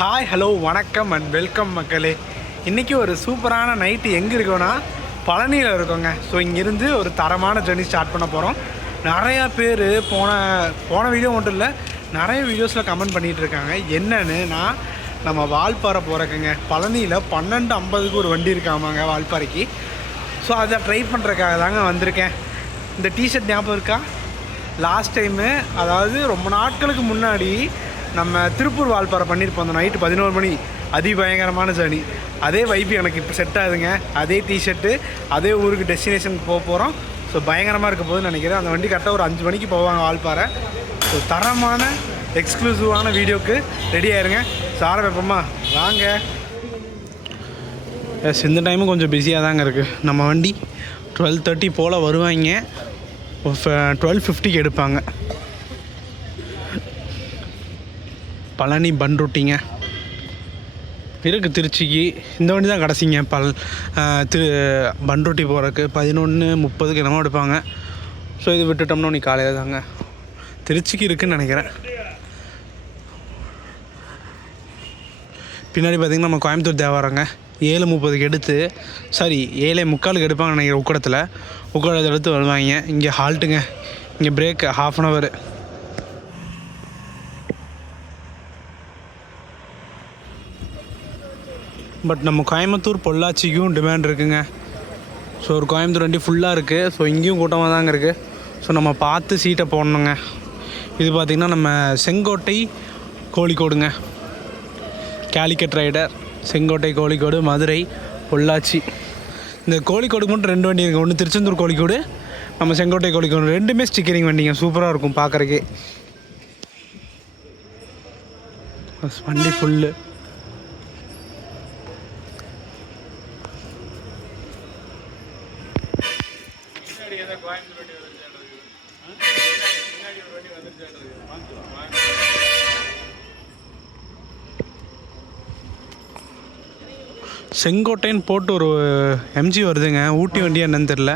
Hi hello வணக்கம் and welcome மக்களே. இன்றைக்கி ஒரு சூப்பரான நைட்டு எங்கே இருக்கோன்னா பழனியில் இருக்கோங்க. ஸோ இங்கேருந்து ஒரு தரமான ஜர்னி ஸ்டார்ட் பண்ண போகிறோம். நிறையா பேர் போன வீடியோ மட்டும் இல்லை, நிறைய வீடியோஸில் கமெண்ட் பண்ணிகிட்டு இருக்காங்க. என்னன்னு நம்ம வால்பாறை போகிறக்குங்க. பழனியில் 12:50க்கு ஒரு வண்டி இருக்காமாங்க வால்பாறைக்கு. ஸோ அதை ட்ரை பண்ணுறதுக்காக தாங்க வந்திருக்கேன். இந்த டிஷர்ட் ஞாபகம் இருக்கா? லாஸ்ட் டைமு, அதாவது ரொம்ப நாட்களுக்கு முன்னாடி நம்ம திருப்பூர் வால்பாறை பண்ணியிருப்போம். அந்த நைட்டு 11 மணி அதிபயங்கரமான ஜர்னி. அதே வைப்பு எனக்கு இப்போ செட் ஆகுதுங்க. அதே டிஷர்ட்டு, அதே ஊருக்கு டெஸ்டினேஷனுக்கு போக போகிறோம். ஸோ பயங்கரமாக இருக்க போகுதுன்னு நினைக்கிறேன். அந்த வண்டி கரெக்டாக ஒரு 5 மணிக்கு போவாங்க வால்பாறை. ஸோ தரமான எக்ஸ்க்ளூசிவான வீடியோவுக்கு ரெடி ஆயிருங்க. ஸோ ஆரம்பிப்போமா? வாங்க. எஸ், இந்த டைமும் கொஞ்சம் பிஸியாக தாங்க இருக்குது. நம்ம வண்டி 12:30 போல் வருவாங்க. 12:50க்கு எடுப்பாங்க. பழனி பண்ருட்டிங்க இருக்குது திருச்சிக்கு. இந்த வண்டி தான் கடைசிங்க பண்ருட்டி போகிறதுக்கு 11:30க்கு என்னமோ எடுப்பாங்க. ஸோ இது விட்டுட்டோம்னா நீ காலையில் தாங்க திருச்சிக்கு இருக்குதுன்னு நினைக்கிறேன். பின்னாடி பார்த்திங்கன்னா நம்ம கோயம்புத்தூர் தேவாரங்க 7:30க்கு எடுத்து, சாரி 7:45க்கு எடுப்பாங்க நினைக்கிறேன். உக்கடத்தில் எடுத்து வருவாங்க. இங்கே ஹால்ட்டுங்க, இங்கே பிரேக்கு ½ அன் ஹவர். பட் நம்ம கோயம்புத்தூர் பொள்ளாச்சிக்கும் டிமாண்ட் இருக்குங்க. ஸோ ஒரு கோயம்புத்தூர் வண்டி ஃபுல்லாக இருக்குது. ஸோ இங்கேயும் கூட்டமாக தாங்க இருக்குது. ஸோ நம்ம பார்த்து சீட்டை போடணுங்க. இது பார்த்திங்கன்னா நம்ம செங்கோட்டை கோழிக்கோடுங்க. கேலிக்கட் ரைடர் செங்கோட்டை கோழிக்கோடு, மதுரை, பொள்ளாச்சி. இந்த கோழிக்கோடுக்கு மட்டும் 2 வண்டி இருக்குது. ஒன்று திருச்செந்தூர் கோழிக்கோடு, நம்ம செங்கோட்டை கோழிக்கோடு. ரெண்டுமே ஸ்டிக்கரிங் வண்டிங்க. சூப்பராக இருக்கும் பார்க்குறக்கே. வண்டி ஃபுல்லு. செங்கோட்டைன்னு போட்டு ஒரு எம்ஜி வருதுங்க. ஊட்டி வண்டியா என்னன்னு தெரில.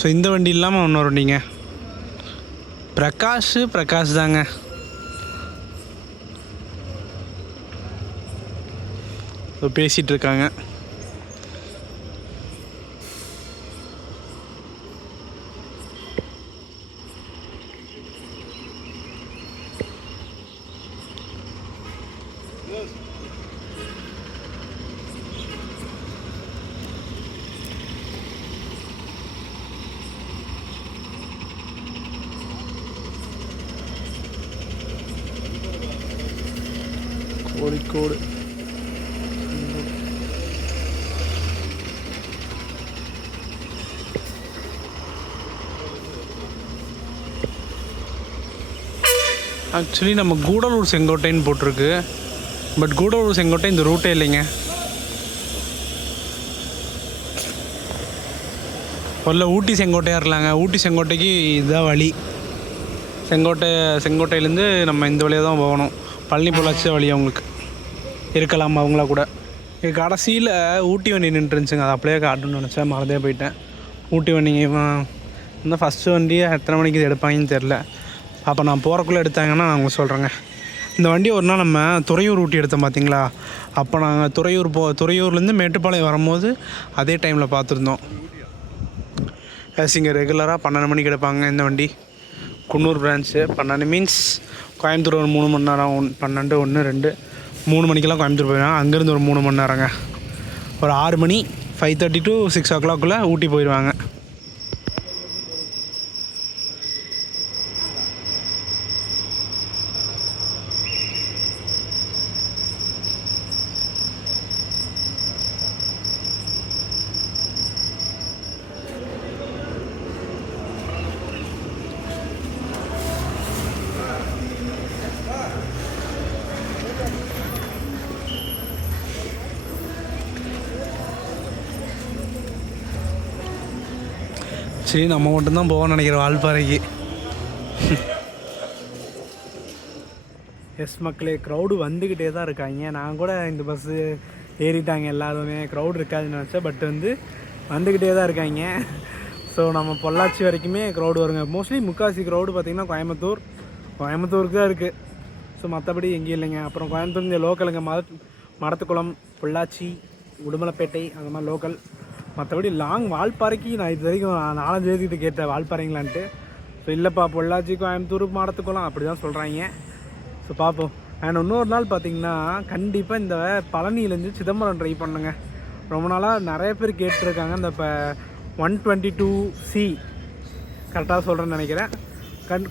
ஸோ இந்த வண்டி இல்லாமல் இன்னொரு வண்டிங்க. பிரகாஷ் தாங்க. பேசிகிட்டு இருக்காங்க. கோழிக்கோடு ஆக்சுவலி நம்ம கூடலூர் செங்கோட்டைன்னு போட்டிருக்கு. பட் கூடலூர் செங்கோட்டை இந்த ரூட்டே இல்லைங்க. முதல்ல ஊட்டி செங்கோட்டையாக இருக்கலாங்க. ஊட்டி செங்கோட்டைக்கு இதுதான் வழி. செங்கோட்டையிலேருந்து நம்ம இந்த வழியாக தான் போகணும். பழனி பொள்ளாச்சி வழி அவங்களுக்கு இருக்கலாம், அவங்களா கூட. கடைசியில் ஊட்டி வண்டி நின்றுருந்துச்சுங்க. அதை அப்படியே காட்டணும்னு நினச்சேன், மறந்தே போயிட்டேன். ஊட்டி வண்டிங்க இந்த ஃபஸ்ட்டு வண்டியை எத்தனை மணிக்கு இது எடுப்பாங்கன்னு தெரில. அப்போ நான் போகிறக்குள்ளே எடுத்தாங்கன்னா நான் உங்களுக்கு சொல்கிறேங்க. இந்த வண்டி ஒரு நாள் நம்ம துறையூர் ஊட்டி எடுத்தோம் பார்த்தீங்களா? அப்போ நாங்கள் துறையூர்லேருந்து மேட்டுப்பாளையம் வரும்போது அதே டைமில் பார்த்துருந்தோம். இங்கே ரெகுலராக 12 மணிக்கு எடுப்பாங்க இந்த வண்டி. குன்னூர் பிரான்ச்சு 12 மீன்ஸ் கோயம்புத்தூர் ஒரு 3 மணி நேரம். 12, 1, 2, 3 மணிக்கெல்லாம் கோயம்புத்தூர் போயிடுவாங்க. அங்கேருந்து ஒரு 3 மணி நேரங்க. ஒரு 6 மணி 5:30 to 6 o'clock ஊட்டி போயிடுவாங்க. சரி, நம்ம மட்டும்தான் போவோம்னு நினைக்கிறேன் வால்பாறைக்கு. எஸ் மக்களே, க்ரௌடு வந்துக்கிட்டே தான் இருக்காங்க. நான் கூட இந்த பஸ்ஸு ஏறிட்டாங்க எல்லாருமே. க்ரௌடு இருக்காதுன்னு நினச்சேன். பட் வந்துக்கிட்டே தான் இருக்காங்க. ஸோ நம்ம பொள்ளாச்சி வரைக்குமே க்ரௌடு வருங்க. மோஸ்ட்லி முக்கால்வாசி க்ரௌடு பார்த்திங்கன்னா கோயம்புத்தூருக்கு தான் இருக்குது. ஸோ ஸோ மற்றபடி எங்கேயும் இல்லைங்க. அப்புறம் கோயம்புத்தூர் இந்த லோக்கலுங்க மடத்துக்குளம், பொள்ளாச்சி, உடுமலைப்பேட்டை அந்த மாதிரி லோக்கல். மற்றபடி லாங் வால்பாறைக்கு நான் இது வரைக்கும் 4-5 பேர்கிட்ட கேட்டேன் வால்பாறைங்களான்ட்டு. ஸோ இல்லைப்பா பொள்ளாச்சி, கோயம்புத்தூர், மடத்துக்குளம் அப்படி தான் சொல்கிறாங்க. ஸோ பார்ப்போம். அண்ட் இன்னொரு நாள் பார்த்திங்கன்னா கண்டிப்பாக இந்த பழனியிலேருந்து சிதம்பரம் ட்ரை பண்ணுங்க. ரொம்ப நாளாக நிறைய பேர் கேட்டிருக்காங்க. இந்த இப்போ 122C கரெக்டாக சொல்கிறேன்னு நினைக்கிறேன்.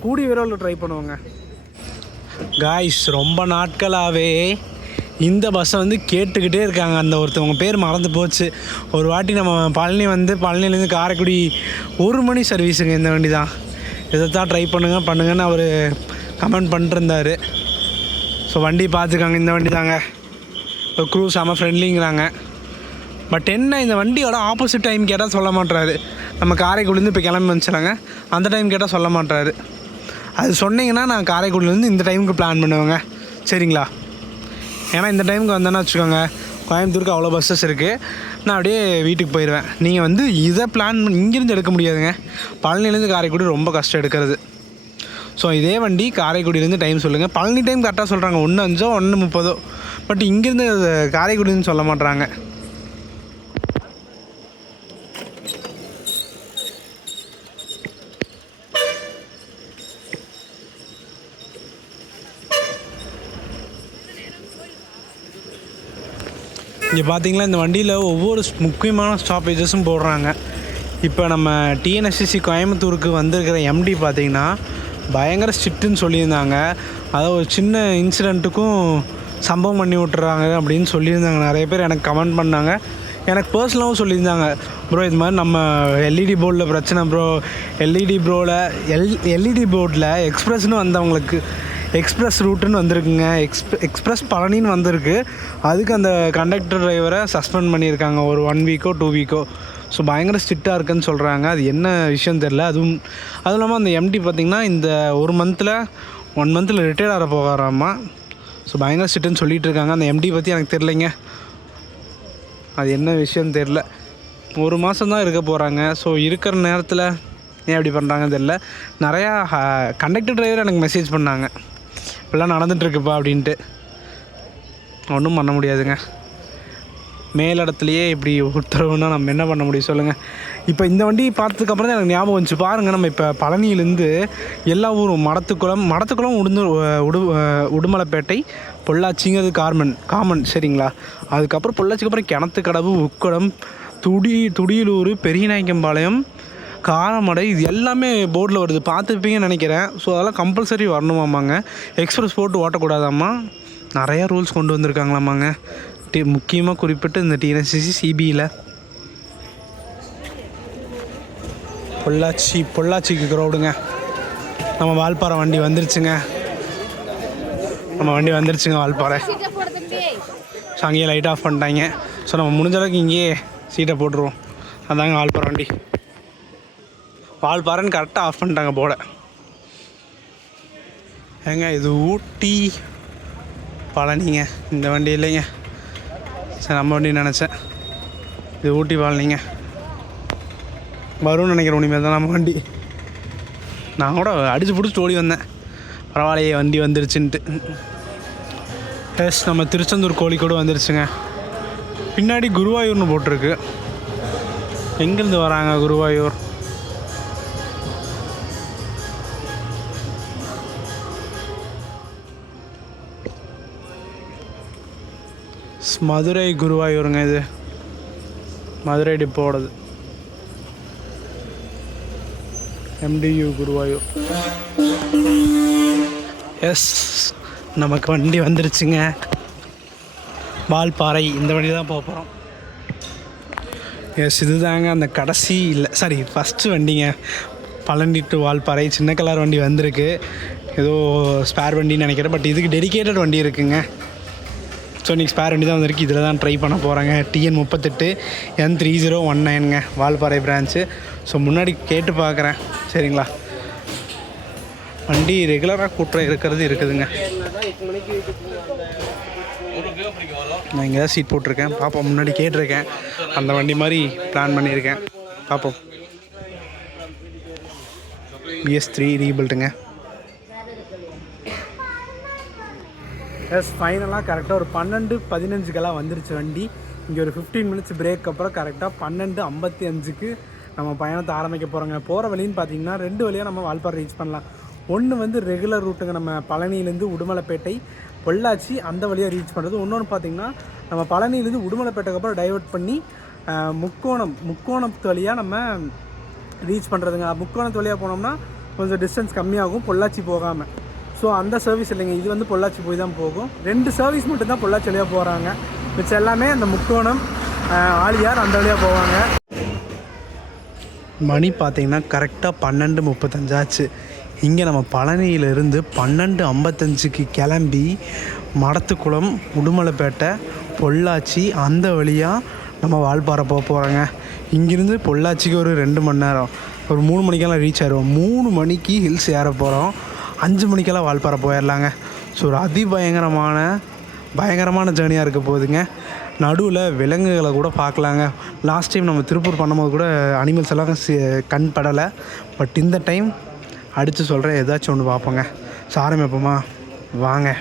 கூடிய விரைவில் ட்ரை பண்ணுவோங்க காய்ஸ். ரொம்ப நாட்களாகவே இந்த பஸ்ஸை வந்து கேட்டுக்கிட்டே இருக்காங்க. அந்த ஒருத்தவங்க பேர் மறந்து போச்சு. ஒரு வாட்டி நம்ம பழனிலேருந்து காரைக்குடி 1 மணி சர்வீஸுங்க இந்த வண்டி தான். இதை தான் ட்ரை பண்ணுங்கன்னு அவர் கமெண்ட் பண்ணிட்டுருந்தார். ஸோ வண்டி பார்த்துக்காங்க. இந்த வண்டி தாங்க. இப்போ க்ரூ செம்ம ஃப்ரெண்ட்லிங்கிறாங்க. பட் என்ன இந்த வண்டியோட ஆப்போசிட் டைம் கேட்டால் சொல்ல மாட்டுறாரு. நம்ம காரைக்குடிலேருந்து இப்போ கிளம்பி வந்துச்சுலாங்க, அந்த டைம் கேட்டால் சொல்ல மாட்டுறாரு. அது சொன்னீங்கன்னா நான் காரைக்குடிலேருந்து இந்த டைமுக்கு பிளான் பண்ணுவேங்க, சரிங்களா? ஏன்னா இந்த டைமுக்கு வந்தேன்னா வச்சுக்கோங்க, கோயம்புத்தூருக்கு அவ்வளோ பஸ்ஸஸ் இருக்குது, நான் அப்படியே வீட்டுக்கு போயிடுவேன். நீங்கள் வந்து இதை பிளான் இங்கேருந்து எடுக்க முடியாதுங்க. பழனிலேருந்து காரைக்குடி ரொம்ப கஷ்டம் எடுக்கிறது. ஸோ இதே வண்டி காரைக்குடியிலேருந்து டைம் சொல்லுங்கள். பழனி டைம் கரெக்டாக சொல்கிறாங்க, 1:05 1:30. பட் இங்கேருந்து காரைக்குடின்னு சொல்ல மாட்றாங்க. இங்கே பார்த்தீங்களா இந்த வண்டியில் ஒவ்வொரு முக்கியமான ஸ்டாப்பேஜஸும் போடுறாங்க. இப்போ நம்ம டிஎன்எஸ்சிசி கோயம்புத்தூருக்கு வந்திருக்கிற எம்டி பார்த்திங்கன்னா பயங்கர ஸ்ட்ரிக்ட்டுன்னு சொல்லியிருந்தாங்க. அதாவது ஒரு சின்ன இன்சிடெண்ட்டுக்கும் சம்பவம் பண்ணி விட்டுறாங்க அப்படின்னு சொல்லியிருந்தாங்க. நிறைய பேர் எனக்கு கமெண்ட் பண்ணாங்க, எனக்கு பர்சனலாகவும் சொல்லியிருந்தாங்க, ப்ரோ இது மாதிரி நம்ம எல்இடி போர்டில் பிரச்சனை ப்ரோ, எல்இடி போர்டில் எக்ஸ்ப்ரெஸ்னு வந்தவங்களுக்கு எக்ஸ்ப்ரெஸ் ரூட்டுன்னு வந்திருக்குங்க, எக்ஸ்ப்ரெஸ் பழனின்னு வந்திருக்கு. அதுக்கு அந்த கண்டக்டர் டிரைவரை சஸ்பெண்ட் பண்ணியிருக்காங்க ஒரு 1 வீக்கோ 2 வீக்கோ. ஸோ பயங்கர ஸ்ட்ரிக்டாக இருக்குன்னு சொல்கிறாங்க. அது என்ன விஷயம் தெரில. அதுவும் இல்லாமல் அந்த எம்டி பார்த்திங்கன்னா இந்த 1 மந்தில் ரிட்டையர்ட் ஆக போகிறாராம்மா. ஸோ பயங்கர ஸ்ட்ரிக்ட்டுன்னு சொல்லிகிட்டு இருக்காங்க. அந்த எம்டி பற்றி எனக்கு தெரிலைங்க, அது என்ன விஷயம்னு தெரில. 1 மாதம் தான் இருக்க போகிறாங்க. ஸோ இருக்கிற நேரத்தில் ஏன் அப்படி பண்ணுறாங்கன்னு தெரில. நிறையா கண்டக்டர் டிரைவர் எனக்கு மெசேஜ் பண்ணாங்க, இப்படிலாம் நடந்துகிட்ருக்குப்பா அப்படின்ட்டு. ஒன்றும் பண்ண முடியாதுங்க, மேலிடத்துலையே இப்படி உத்தரவுன்னா நம்ம என்ன பண்ண முடியும் சொல்லுங்கள். இப்போ இந்த வண்டி பார்த்ததுக்கப்புறம் தான் எனக்கு ஞாபகம் வந்துச்சு. பாருங்கள், நம்ம இப்போ பழனியிலேருந்து எல்லா ஊரும் மடத்துக்குளம் உடுமலைப்பேட்டை, பொள்ளாச்சிங்கிறது காமன் சரிங்களா. அதுக்கப்புறம் பொள்ளாச்சிக்கு அப்புறம் கிணத்துக்கடவு, உக்கடம், துடியலூர், பெரியநாயக்கம்பாளையம், காரமடை, இது எல்லாமே போர்டில் வருது, பார்த்துருப்பீங்கன்னு நினைக்கிறேன். ஸோ அதெல்லாம் கம்பல்சரி வரணுமாம்மாங்க. எக்ஸ்ப்ரெஸ் போட்டு ஓட்டக்கூடாதாம்மா. நிறையா ரூல்ஸ் கொண்டு வந்திருக்காங்களாம்மாங்க. முக்கியமாக குறிப்பிட்டு இந்த டிஎன்எஸ்சிசி சிபியில். பொள்ளாச்சிக்கு க்ரௌடுங்க. நம்ம வால்பாறை வண்டி வந்துருச்சுங்க. வால்பாறை. ஸோ அங்கேயே லைட் ஆஃப் பண்ணிட்டாங்க. ஸோ நம்ம முடிஞ்ச அளவுக்கு இங்கேயே சீட்டை போட்டுருவோம். அதாங்க வால்பாறை வண்டி. வால்பாறைன்னு கரெக்டாக ஆஃப் பண்ணிட்டாங்க போட. ஏங்க இது ஊட்டி பழனிங்க, இந்த வண்டி இல்லைங்க. சரி நம்ம வண்டி நினச்சேன், இது ஊட்டி பழனிங்க. வரும்னு நினைக்கிறேன் இனிமேல் தான் நம்ம வண்டி. நான் கூட அடித்து பிடிச்சி ஓடி வந்தேன், பரவாயில்லையே வண்டி வந்துருச்சுன்ட்டு. எஸ், நம்ம திருச்செந்தூர் கோழிக்கோடு வந்துருச்சுங்க. பின்னாடி குருவாயூர்னு போட்டிருக்கு. எங்கேருந்து வராங்க குருவாயூர்? மதுரை குருவாயூருங்க. இது மதுரை டிப்போடது. எம்டியூ குருவாயூர். எஸ், நமக்கு வண்டி வந்துருச்சுங்க. வால்பாறை இந்த வண்டி தான் போக போகிறோம். எஸ், இது தாங்க அந்த ஃபஸ்ட்டு வண்டிங்க. பழனி டு வால்பாறை சின்ன கலர் வண்டி வந்திருக்கு. ஏதோ ஸ்பேர் வண்டின்னு நினைக்கிறேன். பட் இதுக்கு டெடிக்கேட்டட் வண்டி இருக்குங்க. ஸோ இன்றைக்கி ஸ்பேர் வண்டி தான் வந்திருக்கு. இதில் தான் ட்ரை பண்ண போகிறாங்க. TN38 N3019ங்க, Valparai branch. ஸோ முன்னாடி கேட்டு பார்க்குறேன், சரிங்களா. வண்டி ரெகுலராக கூட்டம் இருக்குதுங்க. நான் இங்கே தான் சீட் போட்டிருக்கேன், பார்ப்போம். முன்னாடி கேட்டிருக்கேன், அந்த வண்டி மாதிரி பிளான் பண்ணியிருக்கேன், பார்ப்போம். BS3 ரீபில்ட்டுங்க. எஸ் ஃபைனலாக கரெக்டாக ஒரு 12:15 வந்துருச்சு வண்டி. இங்கே ஒரு 15 மினிட்ஸ் பிரேக் அப்புறம் கரெக்டாக 12:55க்கு நம்ம பயணத்தை ஆரம்பிக்க போகிறோங்க. போகிற வழின்னு பார்த்தீங்கன்னா 2 வழியாக நம்ம வால்பாறை ரீச் பண்ணலாம். ஒன்று வந்து ரெகுலர் ரூட்டுங்க, நம்ம பழனியிலேருந்து உடுமலைப்பேட்டை பொள்ளாச்சி அந்த வழியாக ரீச் பண்ணுறது. இன்னொன்று பார்த்திங்கன்னா நம்ம பழனியிலேருந்து உடுமலைப்பேட்டைக்கு அப்புறம் டைவர்ட் பண்ணி முக்கோணத்து வழியாக நம்ம ரீச் பண்ணுறதுங்க. முக்கோணத்து வழியாக போனோம்னா கொஞ்சம் டிஸ்டன்ஸ் கம்மியாகும் பொள்ளாச்சி போகாமல். ஸோ அந்த சர்வீஸ் இல்லைங்க, இது வந்து பொள்ளாச்சி போய் தான் போகும். 2 சர்வீஸ் மட்டும்தான் பொள்ளாச்சி வழியாக போகிறாங்க. மிச்சம் எல்லாமே அந்த முக்கோணம் ஆழியார் அந்த வழியாக போவாங்க. மணி பார்த்திங்கன்னா கரெக்டாக 12:35 ஆச்சு. இங்கே நம்ம பழனியிலிருந்து 12:55க்கு கிளம்பி மடத்துக்குளம் உடுமலைப்பேட்டை பொள்ளாச்சி அந்த வழியாக நம்ம வால்பாறை போகிறோங்க. இங்கேருந்து பொள்ளாச்சிக்கு ஒரு 2 மணி நேரம், ஒரு 3 மணிக்கெல்லாம் ரீச் ஆகிடுவோம். 3 மணிக்கு ஹில்ஸ் ஏற போகிறோம், 5 மணிக்கெல்லாம் வால்பாறை போயிடலாங்க. ஸோ ஒரு பயங்கரமான ஜேர்னியாக இருக்க போகுதுங்க. நடுவில் விலங்குகளை கூட பார்க்கலாங்க. லாஸ்ட் டைம் நம்ம திருப்பூர் பண்ணும்போது கூட அனிமல்ஸ் எல்லாம் கண் படலை. பட் இந்த டைம் அடித்து சொல்கிறேன், ஏதாச்சும் ஒன்று பார்ப்போங்க. ஸோ ஆரம்பிப்போமா, வாங்க.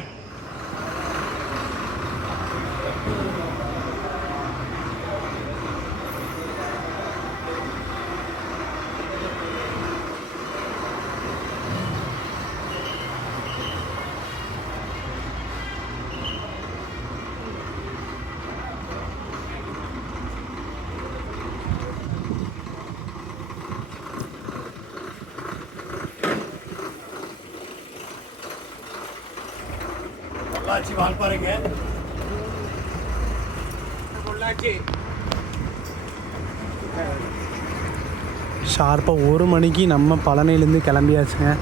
பொள்ளாச்சி வால்பாறைங்க. பொள்ளாச்சி ஷார்ப்பாக 1 மணிக்கு நம்ம பழனியிலேருந்து கிளம்பியாச்சுங்க.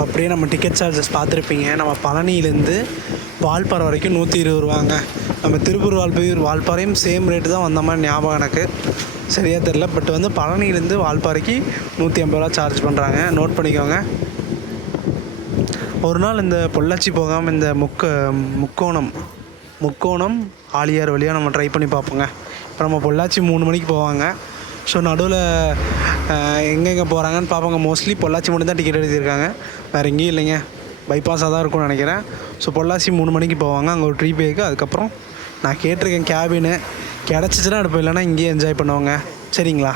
அப்படியே நம்ம டிக்கெட் சார்ஜஸ் பார்த்துருப்பீங்க. நம்ம பழனியிலேருந்து வால்பாறை வரைக்கும் 120 ரூபாங்க. நம்ம திருப்பூர் வால்பாறையும் சேம் ரேட்டு தான் வந்த மாதிரி ஞாபகம் எனக்கு சரியாக தெரில. பட் வந்து பழனியிலேருந்து வால்பாறைக்கு 150 ரூபா சார்ஜ் பண்ணுறாங்க, நோட் பண்ணிக்கோங்க. ஒரு நாள் இந்த பொள்ளாச்சி போகாமல் இந்த முக்கோணம் ஆழியார் வழியாக நம்ம ட்ரை பண்ணி பார்ப்போங்க. இப்போ நம்ம பொள்ளாச்சி 3 மணிக்கு போவாங்க. ஸோ நடுவில் எங்கெங்கே போகிறாங்கன்னு பார்ப்பாங்க. மோஸ்ட்லி பொள்ளாச்சி மட்டும் தான் டிக்கெட் எழுதியிருக்காங்க, வேறு எங்கேயும் இல்லைங்க. பைபாஸாக தான் இருக்கும்னு நினைக்கிறேன். ஸோ பொள்ளாச்சி 3 மணிக்கு போவாங்க, அங்கே ஒரு ட்ரீ பேக்கு. அதுக்கப்புறம் நான் கேட்டிருக்கேன் கேபின்னு, கிடச்சிச்சின்னா எடுப்போம், இல்லைன்னா இங்கேயே என்ஜாய் பண்ணுவாங்க. சரிங்களா?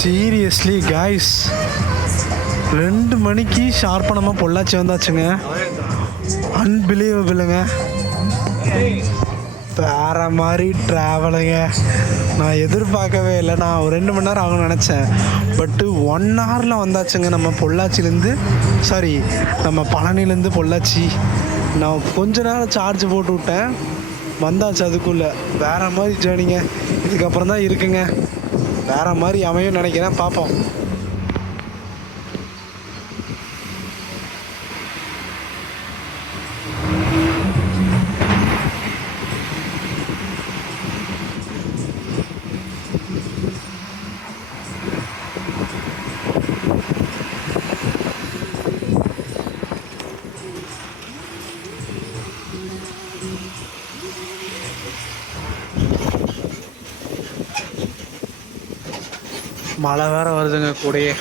சீரியஸ்லி காய்ஸ், 2 மணிக்கு ஷார்ப்பாக நம்ம பொள்ளாச்சி வந்தாச்சுங்க. அன்பிலீவபிளுங்க, வேறு மாதிரி ட்ராவலுங்க. நான் எதிர்பார்க்கவே இல்லை. நான் ஒரு 2 மணி நேரம் ஆகும்னு நினச்சேன். பட்டு 1 ஹவரில் வந்தாச்சுங்க நம்ம பொள்ளாச்சிலேருந்து, நம்ம பழனிலேருந்து பொள்ளாச்சி. நான் கொஞ்ச நேரம் சார்ஜ் போட்டு விட்டேன், வந்தாச்சு அதுக்குள்ளே. வேறு மாதிரி ஜேர்னிங்க. இதுக்கப்புறம் தான் இருக்குங்க, வேறு மாதிரி அமையும் நினைக்கிறேன், பார்ப்போம். மழை வேறு வருதுங்க கூடயே.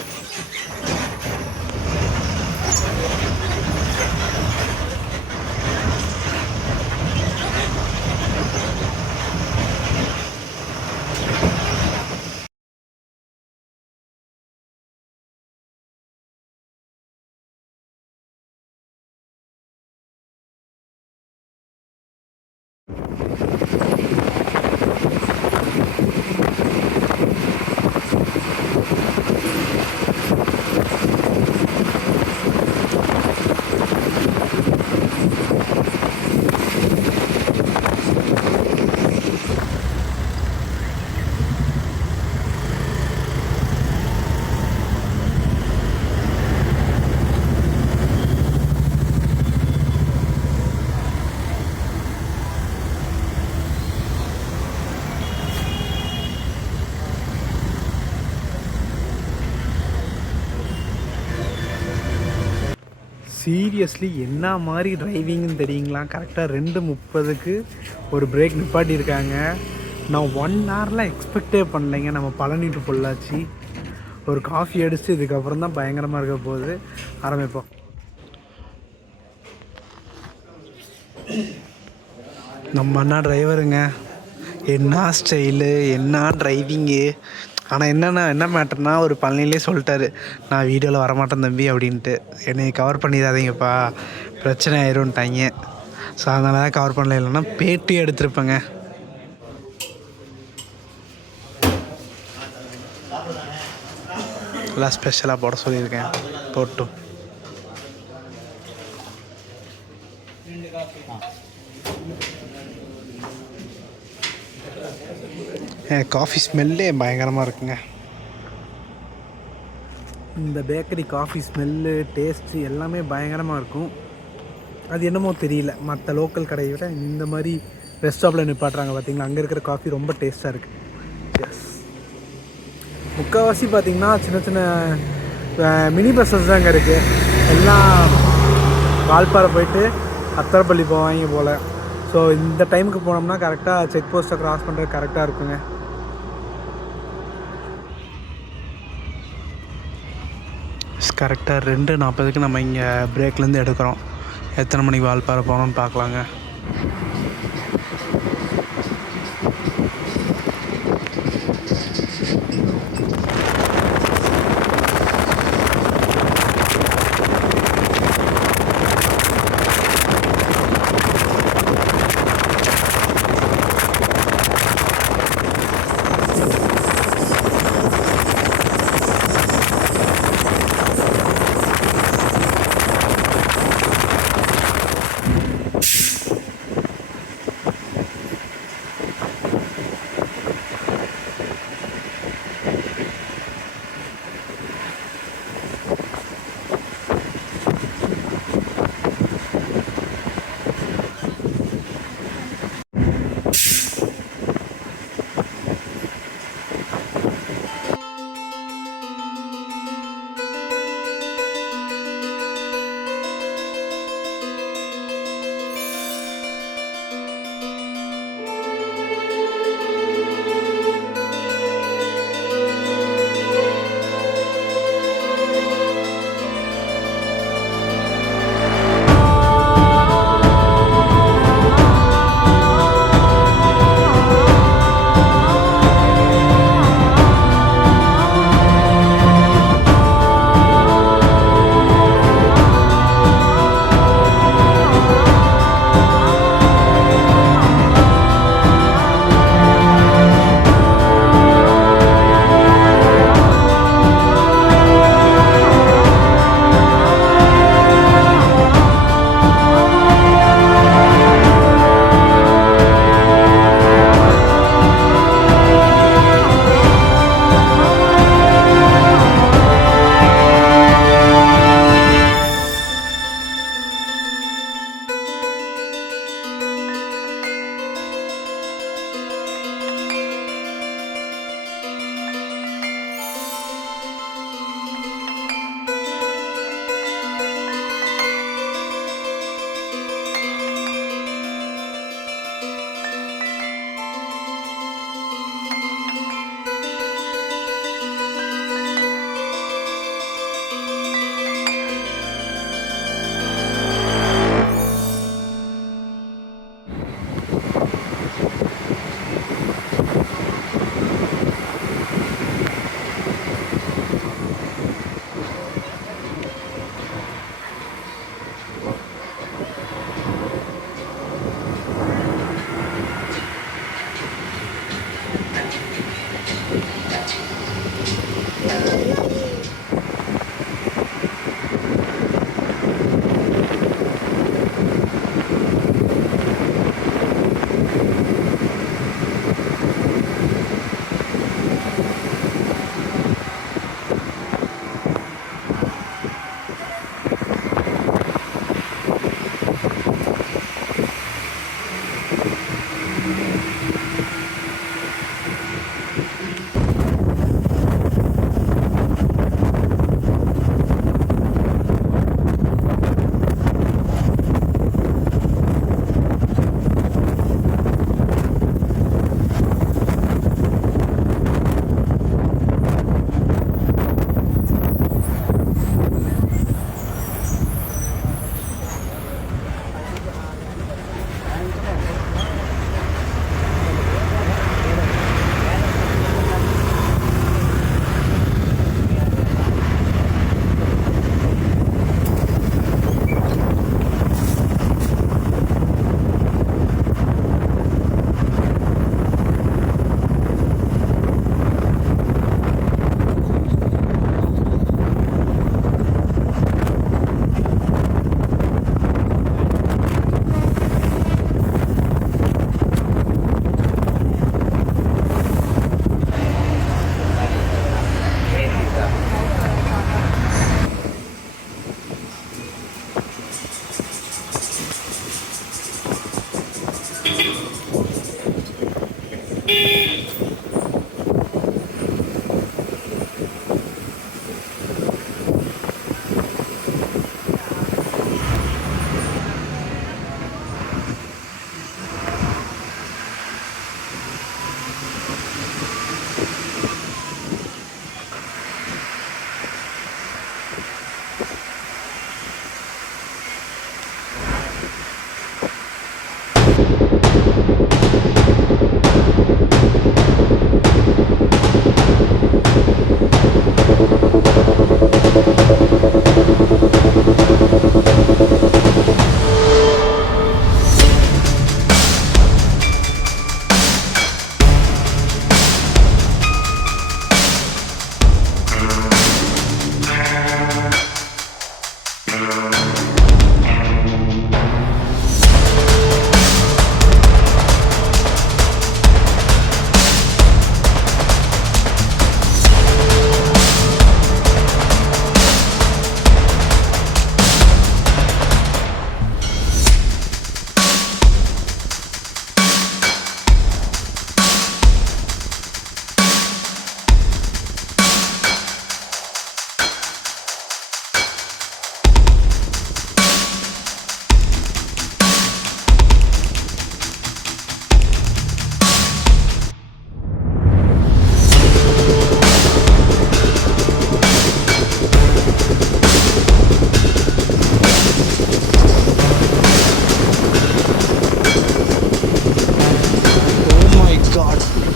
சீரியஸ்லி என்ன மாதிரி டிரைவிங்னு தெரியுங்களா? கரெக்டாக 2:30க்கு ஒரு பிரேக் நிப்பாட்டியிருக்காங்க. நான் 1 ஹவர்லாம் எக்ஸ்பெக்டே பண்ணலைங்க. நம்ம பழனி டு பொள்ளாச்சி ஒரு காஃபி அடித்து இதுக்கப்புறம் தான் பயங்கரமாக இருக்க போகுது. ஆரம்பிப்போம். நம்ம அண்ணா டிரைவருங்க, என்ன ஸ்டைலு, என்ன டிரைவிங்கு. ஆனால் என்ன மேட்டர்னா, ஒரு பழனிலே சொல்லிட்டாரு, நான் வீடியோவில் வரமாட்டேன் தம்பி அப்படின்ட்டு. என்னை கவர் பண்ணிடாதீங்கப்பா, பிரச்சனை ஆயிரும்ட்டாங்க. ஸோ அதனால தான் கவர் பண்ணல, இல்லைன்னா பேட்டி எடுத்திருப்பேங்க. எல்லாம் ஸ்பெஷலாக போட சொல்லியிருக்கேன், போட்டும். காஃபி ஸ்மெல்லே பயங்கரமாக இருக்குங்க. இந்த பேக்கரி காஃபி ஸ்மெல்லு, டேஸ்ட்டு எல்லாமே பயங்கரமாக இருக்கும். அது என்னமோ தெரியல, மற்ற லோக்கல் கடையை விட இந்த மாதிரி ரெஸ்ட் ஸ்டாப்பில் நிப்பாட்டுறாங்க பார்த்தீங்களா, அங்கே இருக்கிற காஃபி ரொம்ப டேஸ்ட்டாக இருக்குது. எஸ், முக்கால்வாசி பார்த்திங்கன்னா சின்ன சின்ன மினி பஸ்ஸஸ் தான் அங்கே இருக்குது. எல்லாம் வால்பாறை போயிட்டு அத்தரப்பள்ளி போவாங்க போல். ஸோ இந்த டைமுக்கு போனோம்னா கரெக்டாக செக் போஸ்ட்டை க்ராஸ் பண்ணுறது கரெக்டாக இருக்குங்க. கரெக்டாக 2:40க்கு நம்ம இங்கே பிரேக்லேருந்து எடுக்கிறோம். எத்தனை மணிக்கு வால்பாறை போகணும்னு பார்க்கலாங்க.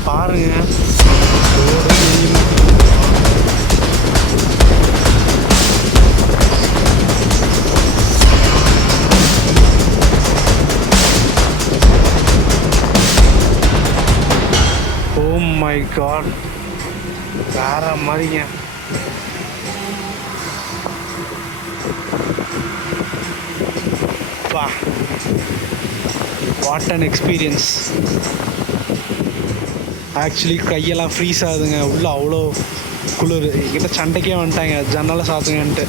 பாருங்க. ஓ மை காட், வேற மாதிரிங்க. வா, வாட் அன் எக்ஸ்பீரியன்ஸ். ஆக்சுவலி கையெல்லாம் ஃப்ரீஸ் ஆகுதுங்க, உள்ளே அவ்வளோ குளிர். என்கிட்ட சண்டைக்கே வந்துட்டாங்க ஜன்னலை சாத்துங்கன்ட்டு.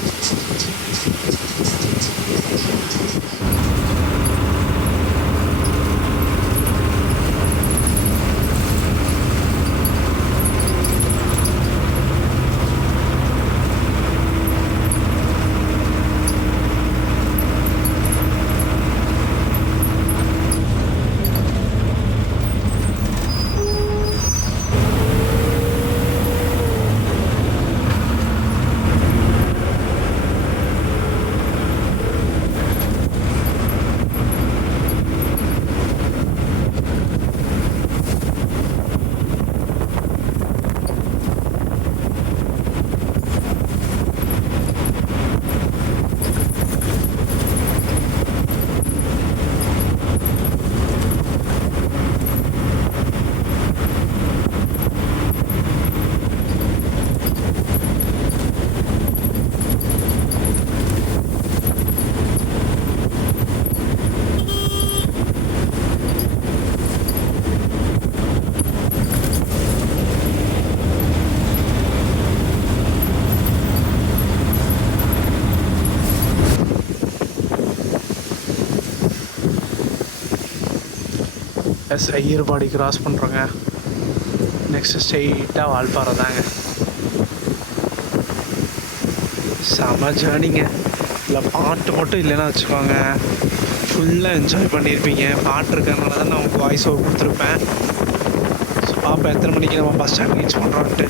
எஸ், ஐயர்பாடி கிராஸ் பண்ணுறோங்க. நெக்ஸ்ட்டு ஸ்ட்ரெயிட்டாக வால்பாறை தாங்க. செம ஜேர்னிங்க. இல்லை பாட்டு மட்டும் இல்லைன்னா வச்சுக்கோங்க, ஃபுல்லாக என்ஜாய் பண்ணியிருப்பீங்க. பாட்டு இருக்கிறதுனால தான் நான் உங்களுக்கு வாய்ஸ் ஓவர் கொடுத்துருப்பேன். ஸோ பார்ப்பேன் எத்தனை மணிக்கு நம்ம பஸ் ஸ்டாண்ட் ரீச் பண்ணுறோன்ட்டு.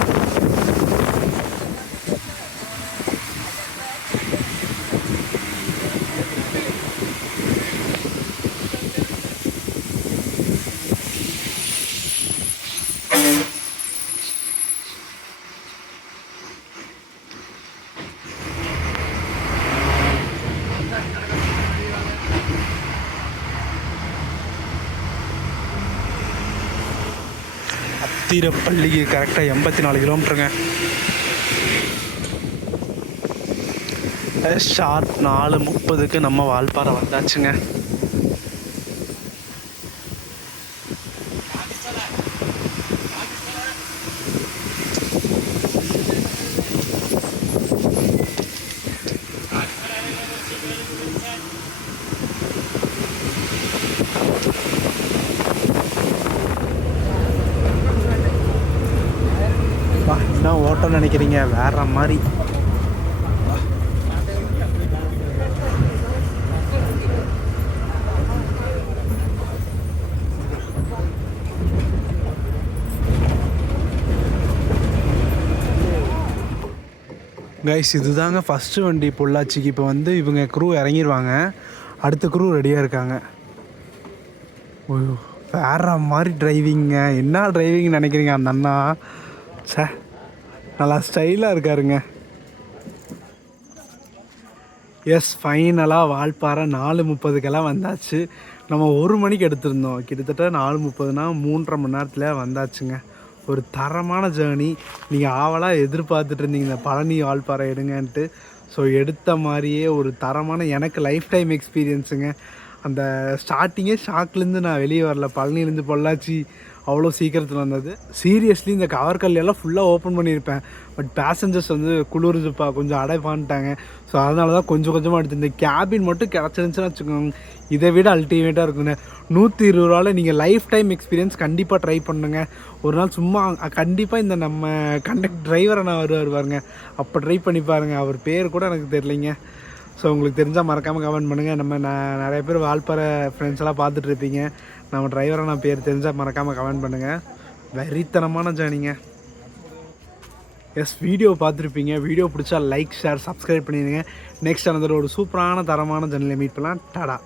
தீரப்பள்ளிக்கு கரெக்டாக 84 கிலோமீட்டருங்க. ஷார்ப் 4:30க்கு நம்ம வால்பாறை வந்தாச்சுங்க. என்ன ஓட்டம்னு நினைக்கிறீங்க, வேற மாதிரி. கைஸ் இதுதாங்க ஃபஸ்ட்டு வண்டி பொள்ளாச்சிக்கு. இப்போ வந்து இவங்க க்ரூ இறங்கிடுவாங்க, அடுத்த க்ரூ ரெடியாக இருக்காங்க. ஓ வேற மாதிரி டிரைவிங்க, என்ன டிரைவிங் நினைக்கிறீங்க அந்த அண்ணா. சே நல்லா ஸ்டைலாக இருக்காருங்க. எஸ் ஃபைனலாக வால்பாறை 4:30க்கெல்லாம் வந்தாச்சு. நம்ம 1 மணிக்கு எடுத்திருந்தோம், கிட்டத்தட்ட 4:30னா 3.5 மணி நேரத்தில் வந்தாச்சுங்க. ஒரு தரமான ஜேர்னி. நீங்கள் ஆவலாக எதிர்பார்த்துட்டு இருந்தீங்க இந்த பழனி வால்பாறை எடுங்கன்ட்டு. ஸோ எடுத்த மாதிரியே ஒரு தரமான எனக்கு லைஃப் டைம் எக்ஸ்பீரியன்ஸுங்க. அந்த ஸ்டார்டிங்கே ஷாக்லேருந்து நான் வெளியே வரல. பழனிலேருந்து பொள்ளாச்சி அவ்வளோ சீக்கிரத்தில் வந்தது. சீரியஸ்லி இந்த கவர்கல்லாம் ஃபுல்லாக ஓப்பன் பண்ணியிருப்பேன், பட் பேசஞ்சர்ஸ் வந்து குளிருதுப்பா கொஞ்சம் அடைப்பான்ட்டாங்க. ஸோ அதனால தான் கொஞ்சம் கொஞ்சமாக எடுத்து இந்த கேபின் மட்டும் கிடச்சிருந்துச்சுன்னு வச்சுக்கோங்க, இதை விட அல்டிமேட்டாக இருக்குங்க. 120 ரூபாவில் நீங்கள் லைஃப் டைம் எக்ஸ்பீரியன்ஸ் கண்டிப்பாக ட்ரை பண்ணுங்க. ஒரு நாள் சும்மா கண்டிப்பாக இந்த நம்ம டிரைவரை நான் வருவாருங்க, அப்போ ட்ரை பண்ணி பாருங்கள். அவர் பேர் கூட எனக்கு தெரியலைங்க. ஸோ உங்களுக்கு தெரிஞ்சால் மறக்காமல் கமெண்ட் பண்ணுங்கள். நம்ம நிறைய பேர் வால்பாறை ஃப்ரெண்ட்ஸ் எல்லாம் பார்த்துட்ருப்பீங்க. நம்ம டிரைவரை நான் பேர் தெரிஞ்சால் மறக்காமல் கமெண்ட் பண்ணுங்கள். வெறித்தனமான ஜேர்னிங்க. எஸ் வீடியோ பார்த்துருப்பீங்க, வீடியோ பிடிச்சா லைக் ஷேர் சப்ஸ்கிரைப் பண்ணிடுங்க. நெக்ஸ்ட் அந்த ஒரு சூப்பரான தரமான ஜேர்னியில் மீட் பண்ணலாம். டாடா.